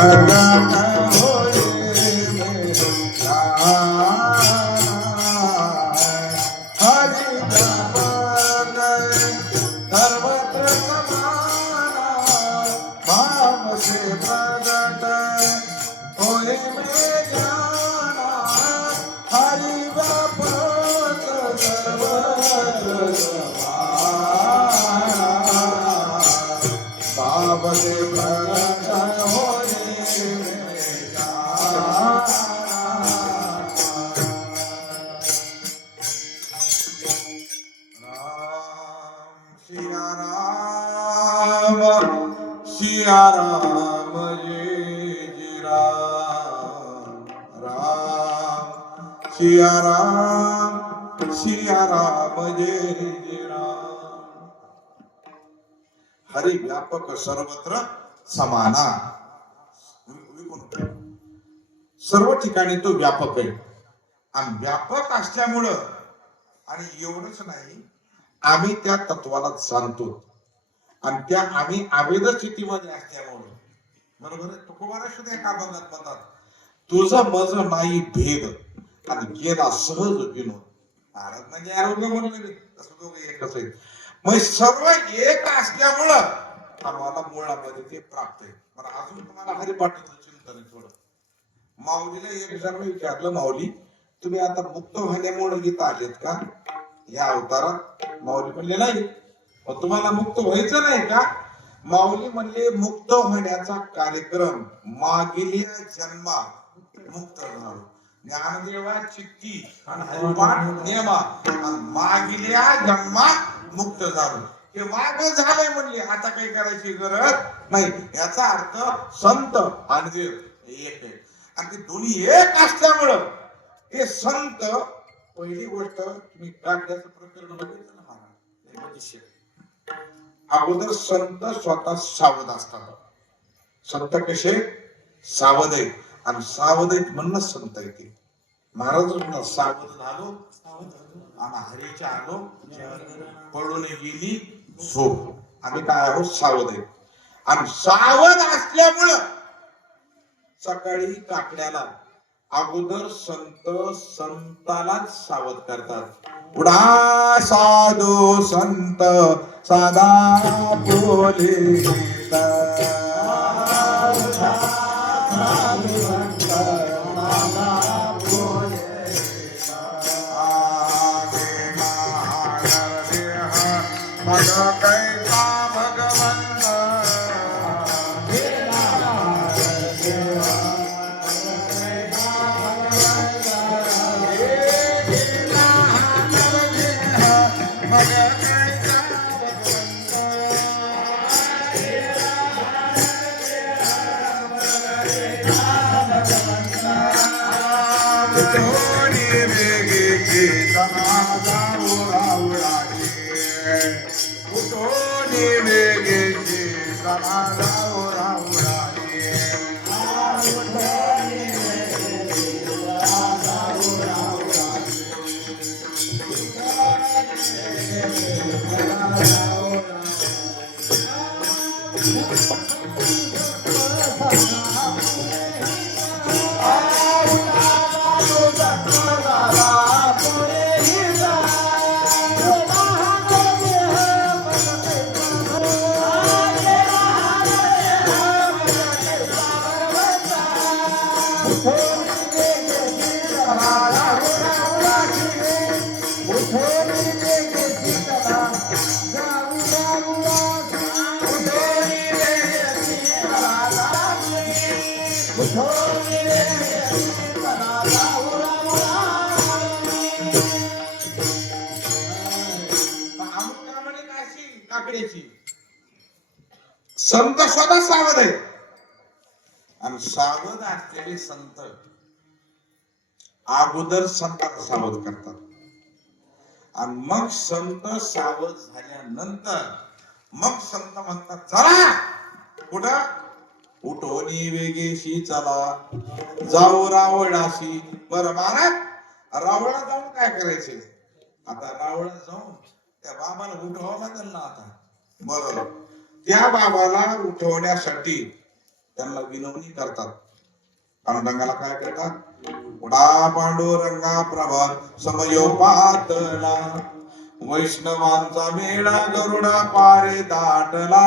Allah. Siya Ram जय जय राम। राम सिया राम सिया राम जय जय राम हरि व्यापक सर्वत्र समाना। सर्व ठिकाणी तो व्यापक आहे. आणि व्यापक असल्यामुळं आणि एवढंच नाही आम्ही त्या तत्वाला जाणतो. आणि त्या आम्ही आवेद स्थितीमध्ये असल्यामुळे बरोबर? आहे तुकोबारा सुद्धा एका बंगात म्हणतात तुझं मज नाही भेद आणि गेला सहज विनो भारत म्हणजे आरोग्य म्हणून नाही तसं दोघं एकच आहे मग सर्व एक असल्यामुळं आम्हाला मुळामध्ये ते प्राप्त आहे. पण अजून तुम्हाला हरिपाठाचं चिंतन थोडं. माऊलीला एक जण विचारलं माऊली तुम्ही आता मुक्त होण्यामुळे गीत आलेत का? या अवतारात माऊली म्हणले नाही. तुम्हाला मुक्त व्हायचं नाही का? माऊली म्हणले मुक्त होण्याचा कार्यक्रम मागिल्या जन्मा मुक्त झालो. ज्ञानदेवा चित्ती आणि हरिपाठ नेमा मागिल्या जन्मा मुक्त झालो. हे माग झालंय म्हणले. आता काही करायची गरज नाही. याचा अर्थ संत आणि देव हे एक आहे आणि ते दोन्ही एक असल्यामुळं हे संत पहिली गोष्ट तुम्ही कागदाचं प्रकरण बघितलं ना महाराज? अगोदर संत स्वतः सावध असतात. संत कसे? सावध. आहे आणि सावध आहेत म्हणून संत आहे ते महाराज म्हणतात सावध झालो आणि हरीच्या आलो पडून गेली झोप आम्ही काय आहोत? सावध. आहे आणि सावध असल्यामुळं सकाळी काकड्याला अगोदर संत संतालाच सावध करतात. उडा साधू संत सदा बोले संत स्वतः सावध आहे आणि सावध असलेले संत अगोदर संतांना सावध करतात. आणि मग संत सावध झाल्यानंतर मग संत म्हणतात चला कुठं? उठोनी वेगेशी चला जाऊ रावळाशी बरं महाराज रावळा जाऊन काय करायचे? आता रावळा जाऊन त्या बाबाला उठवावं लागेल ना आता. बरोबर त्या बाबाला उठवण्यासाठी त्यांना विनवणी करतात. पांडुरंगाला काय करतात? उडा पांडुरंगा प्रभा समयो पातला वैष्णवांचा मेळा गरुडा पारे दाटला.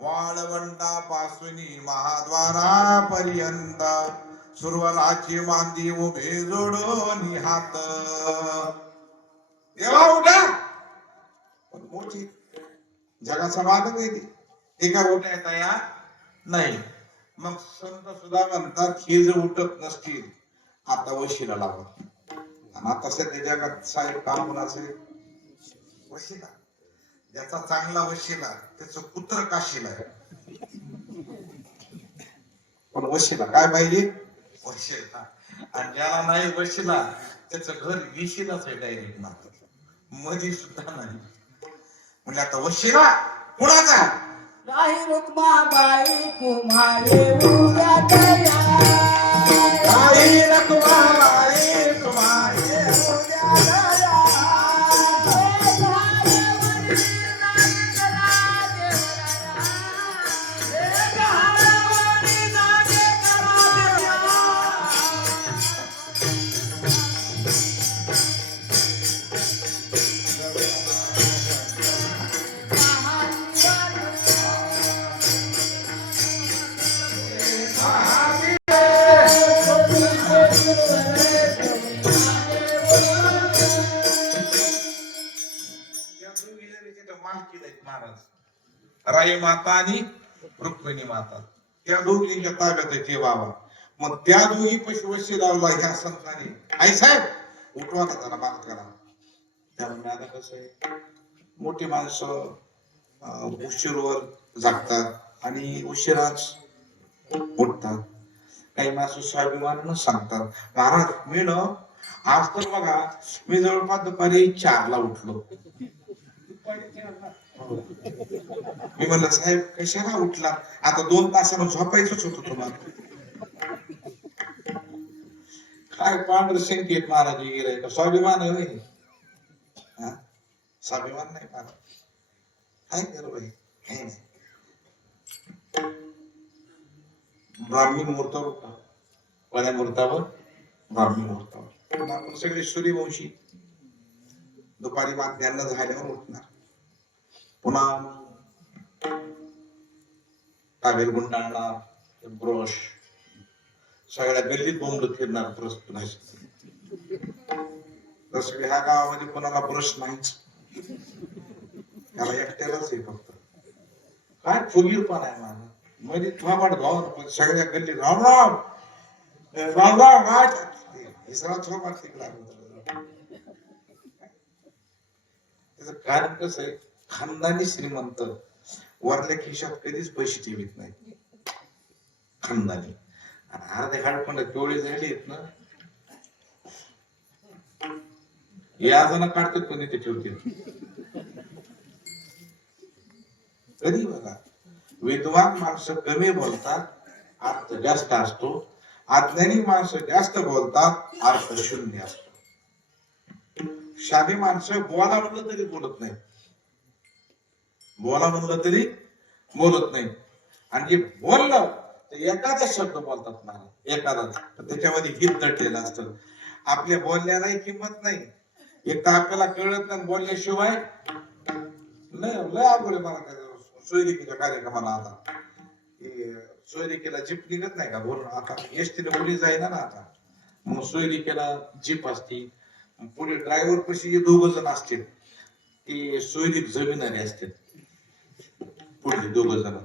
वाळवंटापासून महाद्वारापर्यंत महाद्वारा पर्यंत सुरवराची मांदी उभे जोडून हात. देवा उठा. पण मोठी जगाचा वादक आहे ती. ते काय उठा या नाही. मग संत सुद्धा म्हणतात हे जर उठत नसतील. आता वशिला लावा. आणि आता सध्या जगात साहेब काम कोणाचं वशिला. ज्याचा चांगला वशिला त्याचं पुत्र काशीला पण वशिला काय पाहिजे वशिला आणि ज्याला नाही वशिला त्याचं घर विशीलाच आहे डायरेक्ट ना. मध्ये सुद्धा नाही. म्हणजे आता वशिला कुणाचा राही रुक्माबाई कुम्हारे उद्या तयार. काही रखवाई माता आणि रुक्मिणी माता. त्या दोघींच्या ताब्यात आहे ते बाबा. मग त्या दोघी पशुवशी लावला ह्या संतांनी आई साहेब उठवा ना त्याला बात करा. त्यामुळे आता कसं आहे? मोठी माणसं उशीरवर जागतात आणि उशिराच उठतात. काही माणसं स्वाभिमानानं सांगतात. महाराज मी न आज तर बघा मी जवळपास दुपारी चारला उठलो. मी म्हणलं साहेब कशाला उठला? आता दोन तासानं झोपायचंच होत तुम्हाला. काय पांढर संकेत महाराज गेले का स्वाभिमान आहे हा? स्वाभिमान नाही महाराज काय करू बाई? काही नाही. ब्राह्मी मुहूर्तावर होता कोण्या मुहूर्तावर ब्राह्मी मुहूर्तावर आपण सगळे सूर्यवंशी. दुपारी माध्यान्ह झाल्यावर उठणार. पुन्हा टावेल गुंडाळणार ब्रश सगळ्या गल्लीत बोंबलत फिरणार ब्रश पुन्हा तसं ह्या गावामध्ये कोणाला ब्रश नाहीच. त्याला एकट्यालाच आहे फक्त. काय फुगीरपण आहे माझा. म्हणजे मध्ये थोबाड भाऊ सगळ्या गल्ली राम राम! राम राम काय हे सगळं थोबाड तिकडे त्याचं कारण कसं आहे? खानदानी श्रीमंत. वरल्या खिशात कधीच पैसे ठेवीत नाही खानदानी. आणि अर्धे पण डोळे झाले आहेत ना. या जण काढतात पण ते ठेवतील? कधी बघा? विद्वान माणसं कमी बोलतात अर्थ जास्त असतो. अज्ञानी माणसं जास्त बोलतात अर्थ शून्य असतो. शादी माणसं बोला म्हणलं तरी बोलत नाही बोला म्हणलं तरी. बोलत नाही. आणि जे बोललं तर एखादा शब्द बोलतात ना एखादा. तर त्याच्यामध्ये हित दडलेलं असतं. आपल्या बोलण्यालाही किंमत नाही. एक तर आपल्याला कळत नाही बोलल्याशिवाय लय लय अवघड मला काय कार्यक्रमाला आता. सोयरिकेला जीप निघत नाही का? बोलणं आता एसटीने मुली जाईना ना आता. मग सोयरिकेला जीप असते. पुढे ड्रायव्हर पशी दोघ जण असतील. ते सोयरीक जमिनारी असतील. पुढे दोघ जण.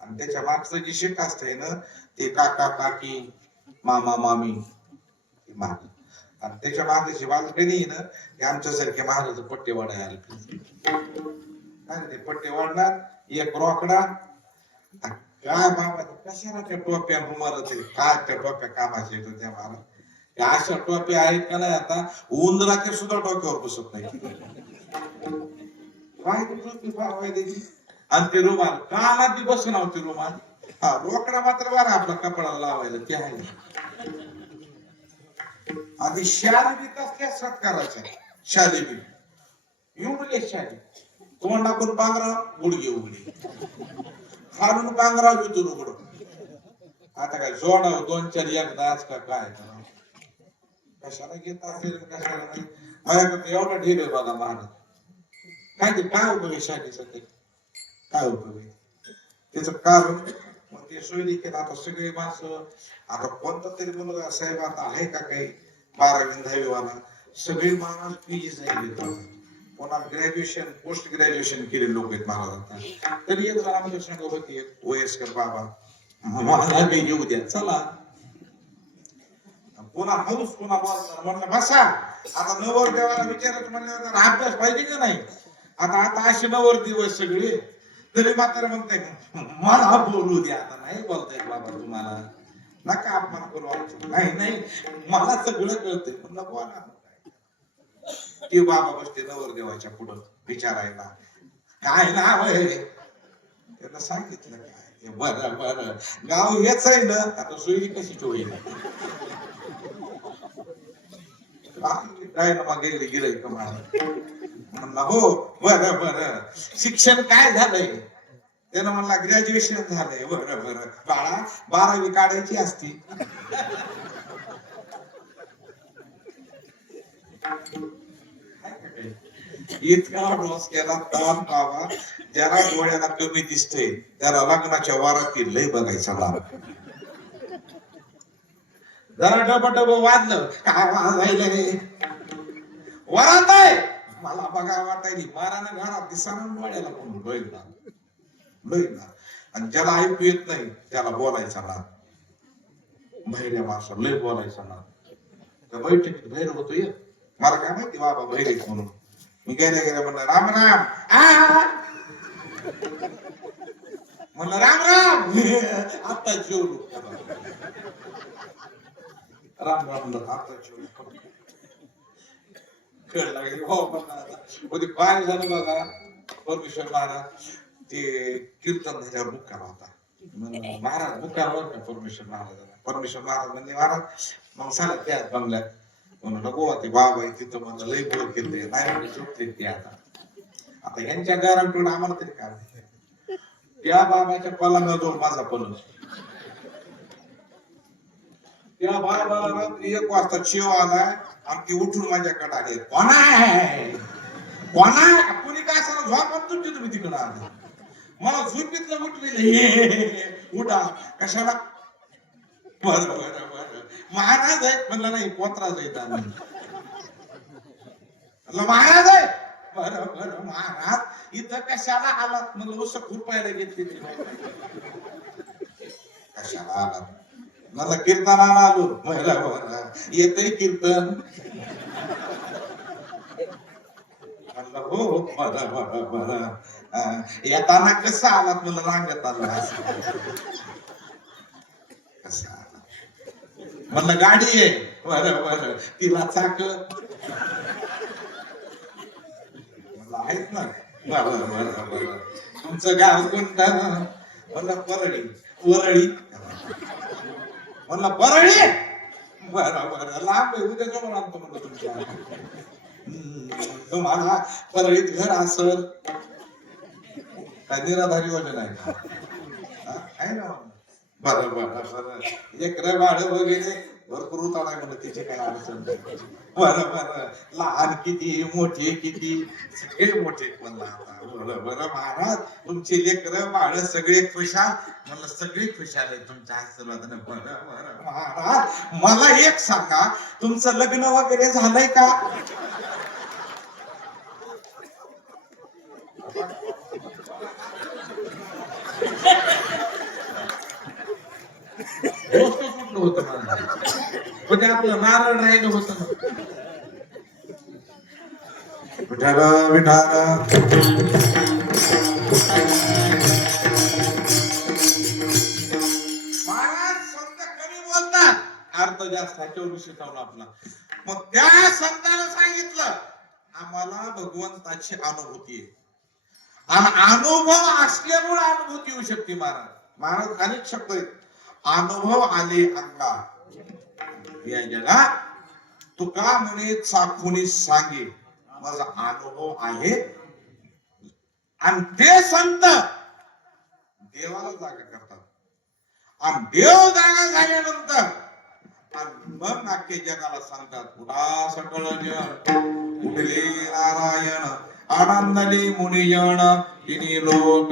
आणि त्याच्या मागचं जी शीट असते ना ते काका काकी मामा मामी ते आणि त्याच्या मागची बालकणी आहे ना ते आमच्यासारखे महाराज पट्टे वाढायला ते पट्टे वाढणार? एक रोकडा. काय बाबा कशाला त्या टोप्या मारत काय त्या टोप्या कामाचे येतो त्या महाराज? अशा टोप्या आहेत का नाही आता? उंदराचे सुद्धा डोक्यावर बसत नाही. काय टोपी फार आणि ते रुमाल कानात ती बसून ते रुमाल. हा रोकडा मात्र बरा आपला कपडाला लावायला ते आहे. आधी शाली असल्या सत्काराच्या शादी बी एवढे शाली. तोंड टाकून पांघरा गुडघे उघडे. खालून कांगराव येतो उघड. आता काय जोडाव दोन चार एकदाच का काय? कशाला घेत असेल कशाला नाही? एवढा ढेर बघा महाराज काय ते काय उपयोग आहे सध्या? काय उपयोग आहे? त्याचं कारण मग ते सोयरी केलं. आता सगळे माणसं आता कोणता तरी मुलगा साहेब आता आहे का काही? बारावी दहावीवाला. सगळे माणूस पीजी साहेब कोणा ग्रॅज्युएशन पोस्ट ग्रॅज्युएशन केले लोक आहेत महाराजांना तरी एक जण आमच्या संघ वयस्कर बाबा मला येऊ द्या. चला. पुन्हा हाऊस कोणा बोलणार म्हणलं बसा. आता नवर देवाला विचारत म्हणल्यावर अभ्यास पाहिजे का नाही? आता आता असे नवर दिवस सगळे. तरी मात्र म्हणते मला बोलू द्या आता. नाही बोलताय बाबा तुम्हाला. नका आपण करू आमचं. नाही नाही. मला सगळं कळतंय. म्हणलं बोला की बाबा बसते नवर देवाच्या पुढं विचारायला. काय नाव आहे? त्याला सांगितलं काय? बरं बरं. गाव हेच आहे ना आता सोयी कशी होईल काय ना मग गेले का कमाल म्हणला हो बर बर. शिक्षण काय झालंय? त्यानं म्हणला ग्रॅज्युएशन झालंय. बर बर. बाळा बारावी काढायची असती. इतका डोस केला ताण पावा. ज्याला डोळ्याला कमी दिसतंय. त्याला लग्नाच्या वारातील लय बघायचा लाभ जरा डब डब वाजलं. काय वाजायला रे वरात आहे. मला बघा वाटायली मारानं घरात दिसाना डोळ्याला पण लोईला लोईला आणि ज्याला ऐकू येत नाही त्याला बोलायचा ना बहिऱ्या माणसा लय बोलायचा ना त्या बैठकीत भैर होतो ये. मला काय माहिती बाबा भैरे म्हणून. मी गेल्या गेल्या म्हणलं राम राम. आ? म्हणलं राम राम. आता जेवलो. राम राम म्हणलं आता जेवलो. कळ लागली. हो म्हणलं काय झालं बघा परमेश्वर महाराज ते कीर्तन झाल्यावर मुक्काम होता. महाराज मुक्काम होत का परमेश्वर महाराजांना परमेश्वर महाराज म्हणजे महाराज मग सांगा त्या बंगल्यात म्हणून नको ते बाबा आहे तिथं मला लय बोल केले नाही म्हणजे झोपते ते आता. आता यांच्या गारांकडून आम्हाला तरी काय त्या बाबाच्या पलंगाजवळ माझा पलंग. त्या बाबाला रात्री एक वाजता शिव आला आमची उठून माझ्याकडे आले. कोण आहे? कोण आहे? कुणी काय सांगा झोप तुमची तुम्ही तिकडं आले. मला झुपीतलं उठलेलं उठा. कशाला? बर बर बर. महाराज आहे. म्हणलं नाही पोत्राज आहेत आम्ही. म्हणलं महाराज आहे. बर बर महाराज. इथं कशाला आलात? म्हणलं उस खुरपायला घेतली कशाला आलात? मला कीर्तनाला आलो. बरं येतंय कीर्तन. हो हो बरं अं, येताना कसं आलात मला रांगत आलं कसं आला म्हणलं गाडी आहे. बरं बरं. तिला चाक. म्हणलं आहेत ना. बरं बरं बरं. तुमचं गाव कोणतं? म्हणलं परळी. वरळी म्हणला परळी बरं बरं लांब आहे उद्या जवळ आणतो म्हणलं तुमच्या. हम्म, तुम्हाला परळीत घर असल काय निराधारी योजना आहे का? आहे ना बरं बरं बरं. लेकरं बाळ वगैरे. भरपूर उतार आहे म्हणलं तिचे काही अडचण बरं बरं. लहान किती मोठे किती? सगळे मोठे म्हणलं आता. बरं बरं महाराज. तुमचे लेकर बाळ सगळे खुशाल. म्हणलं सगळे खुशाल आहे तुमच्या आशीर्वादाने. बरं बरं. महाराज मला एक सांगा तुमचं लग्न वगैरे झालंय का गोष्ट कुठलं होतं मला म्हणजे आपलं नारळ राहिलं होतं. विठाला विठाला अर्थ जास्त ह्याच्यावर विषय चालू आपला. मग त्या संतानं सांगितलं आम्हाला भगवंताची अनुभूती आहे. आणि अनुभव असल्यामुळे अनुभूती येऊ शकते महाराज. महाराज अनेक शब्द आहेत. अनुभव आले अंगा या जगात तुका म्हणे चाखुनी सांगे. माझा अनुभव आहे. आणि ते संत देवाला जागा करतात. आणि देव जागा झाल्यानंतर आणि मग अख्खे जगाला सांगतात उडा सकळ उठले नारायण आनंदली मुनियण तिने लोक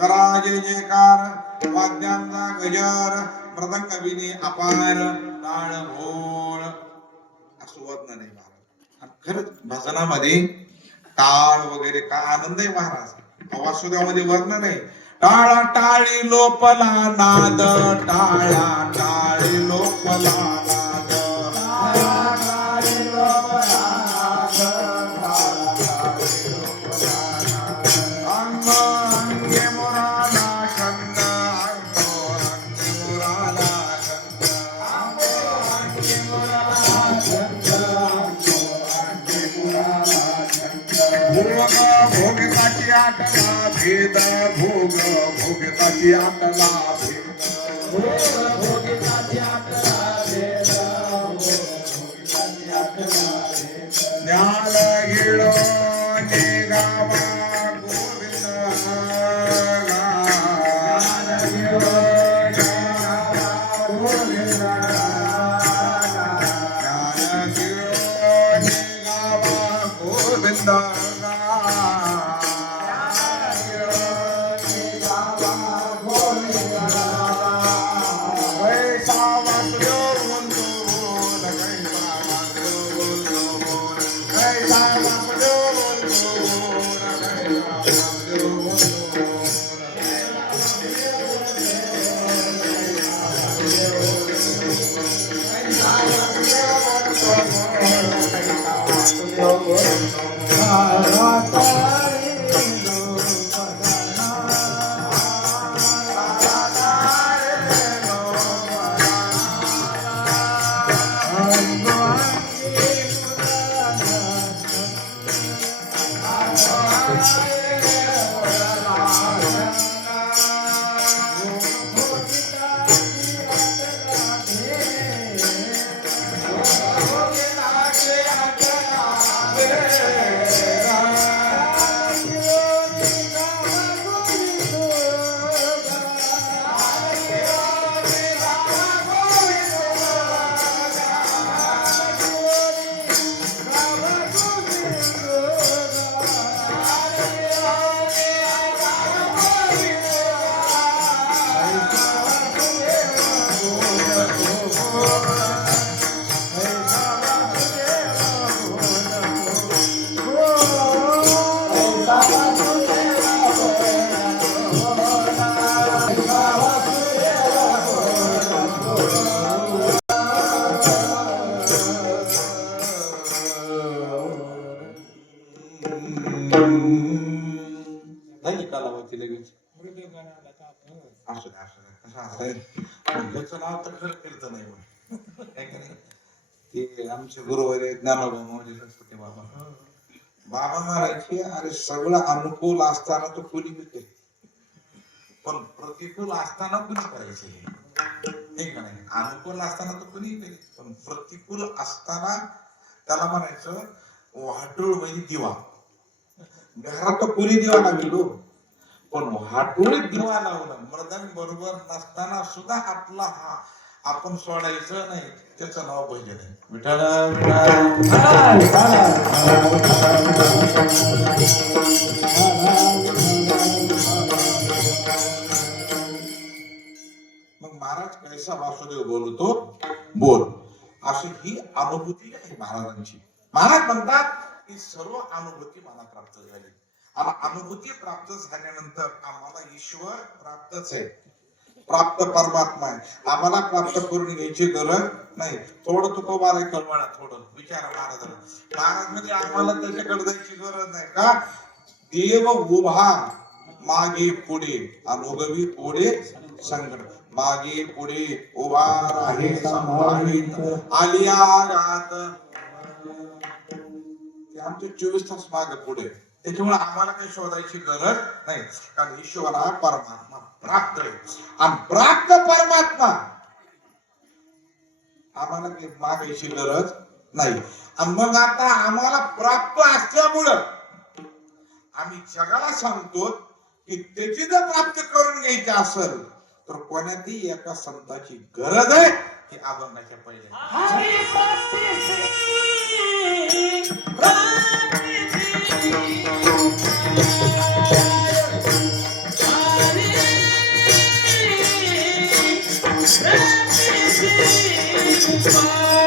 करा जय जयकार वाद्यांचा गजर मृदंग विने अपार ताळ भोळ असं वर्णन महाराज. खरंच भजनामध्ये टाळ वगैरे का आनंद आहे महाराज. वासुदेवामध्ये वर्णन आहे टाळा टाळी लोपला नाद. टाळा टाळी लोपला बाबा. बाबा म्हणायचे अरे सगळं अनुकूल असताना तो कुणी मिळते? पण प्रतिकूल असताना कुणी करायचे हे? का नाही अनुकूल असताना तो कुणी करी पण प्रतिकूल असताना त्याला म्हणायचं वाटूळ म्हणजे दिवा. घरात तर कुणी दिवा लावलो हो? पण वाटूळ दिवा लावला मृदंग बरोबर नसताना सुद्धा आपला हा आपण सोडायचं नाही त्याचं नाव भजन मग महाराज कैसा वासुदेव बोलतो? बोल. अशी ही अनुभूती आहे महाराजांची. महाराज म्हणतात की सर्व अनुभूती मला प्राप्त झाली. आणि अनुभूती प्राप्त झाल्यानंतर आम्हाला ईश्वर प्राप्तच आहे. प्राप्त परमात्मा आहे. आम्हाला प्राप्त करून घ्यायची गरज नाही. थोडं तुकोबार आहे थोडं. विचार महाराजांना महाराज म्हणजे आम्हाला त्याच्याकडे जायची गरज नाही का? देव उभा मागे पुढे अनुभवी पुढे संकट मागे पुढे उभा आहे संभावित. आलिया गात. ते आमचे चोवीस तास मागे पुढे. त्याच्यामुळे आम्हाला काही शोधायची गरज नाही. कारण ईश्वर हा परमात्मा. प्राप्त आणि प्राप्त परमात्मा आम्हाला ते मागायची गरज नाही. आणि मग आता आम्हाला प्राप्त असल्यामुळं आम्ही जगाला सांगतो की त्याची जर प्राप्त करून घ्यायची असेल तर कोणातही एका संताची गरज आहे हे अभंगाच्या पहिले. हरी भक्ती श्री हरी